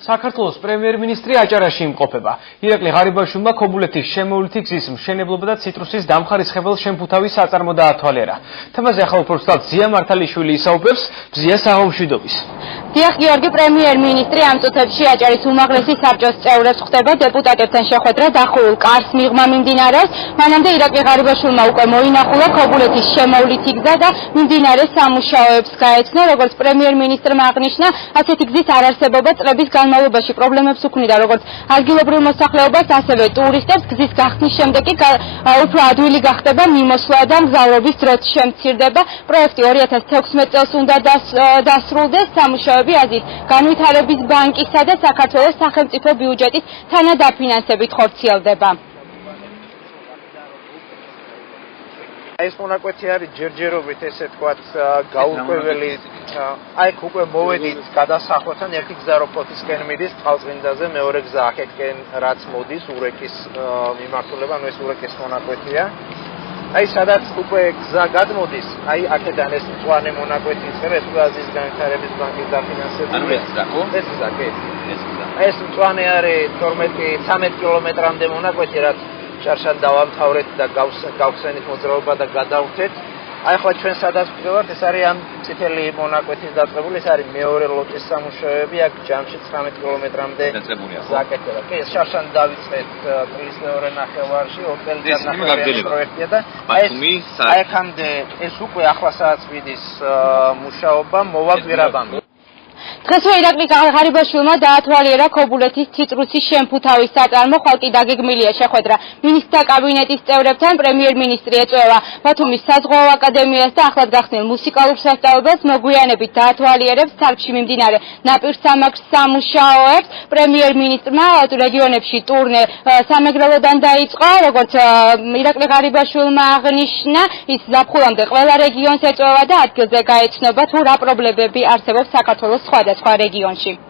საქართველოს პრემიერ-მინისტრი აჭარაში იმყოფება. ირაკლი ღარიბაშვილმა ქობულეთის შემოვლითი გზის მშენებლობა და ციტრუსის დამხარისხებელ შემფუთავის საწარმო დაათვალიერა. თემაზე ახლა უფრო ცუდად ზია მართალიშვილი ისაუბრებს. ზია, საღამომშვიდობის. დიახ, გიორგი, პრემიერ-მინისტრი ამ წუთებში აჭარის უმაღლესი საბჭოს წევრებს ხვდება დეპუტატებთან შეხვედრა დახურულ კარს მიღმა მიმდინარეობს. მანამდე ირაკლი ღარიბაშვილმა უკვე მოინახულა ქობულეთის შემოვლითი გზა და მიმდინარე სამუშაოებს გაეცნო. როგორც პრემიერ-მინისტრმა აღნიშნა, ასეთი გზის არარსებობა წლების განმავლობაში პრობლემებს უქმნიდა როგორც ადგილობრივ მოსახლეობას, ასევე ტურისტებს. გზის გახსნის შემდეგ კი უფრო ადვილი გახდება მიმოსვლა და მგზავრობის დროც შემცირდება. პროექტი 2016 წელს უნდა დასრულდეს. სამუშაოები აზის განვითარების ბანკისა და საქართველოს სახელმწიფო ბიუჯეტის თანადაფინანსებით ხორციელდება. ეს მონაკვეთი არის ჯერჯერობით ესე თქვათ გაურკვეველი. აი უკვე მოვედით გადასახვასთან ერთი გზა რო ფოთისკენ მიდის წყალწმინდაზე, მეორე გზა აქეთკენ რაც მოდის ურეკის მიმართულება, ანუ ეს ურეკის მონაკვეთია. აი სადაც უკვე გზა გადმოდის, აი აქედან ეს მწვანე მონაკვეთი იწყება, ეს უკვე აზიის განვითარების ბანკის დაფინანსებული. ანუ ეს გზა ხო? ეს გზა, კი. ეს მწვანე არის 12-13 კილომეტრამდე მონაკვეთი, რაც შარშან დავამთავრეთ და გავხსენით მოძრაობა და გადავხდეთ. აი ახლა ჩვენ სადაც ვდგევართ, ეს არის ამ წითელი მონაკვეთის დაწყებული, ეს არის მეორე ლოტის სამუშაოები, აქ ჯამში 19 კილომეტრამდე გაკეთება. კი, ეს შარშან დავიწყეთ წლის მეორე ნახევარში, ორწელიწად ნახევარი პროექტია და აი აქამდე ეს უკვე ახლა საათვიდის მუშაობა მოვა გვირაბამდე. დღესვე ირაკლი ღარიბაშვილმა დაათვალიერა ქობულეთის ციტრუსის შემფუთავის საწარმო, ხალხი დაგეგმილია შეხვედრა მინისტრთა კაბინეტის წევრებთან. პრემიერ-მინისტრი ეწვევა ბათუმის საზღვაო აკადემიას და ახლად გახსნილ მუსიკალურ სასწავლებელს, მოგვიანებით დაათვალიერებს სარკში მიმდინარე ნაპირსამաքრ სამუშაოებს. პრემიერ-მინისტრმა რეგიონებში ტურნე სამეგრელოდან დაიწყო, როგორც ირაკლი ღარიბაშვილმა აღნიშნა, ის ზაფხულამდე ყველა რეგიონს ეწვევა და ადგილზე გაეცნობა თუ რა პრობლემები არსებობს საქართველოს სხვადასხვა რეგიონში.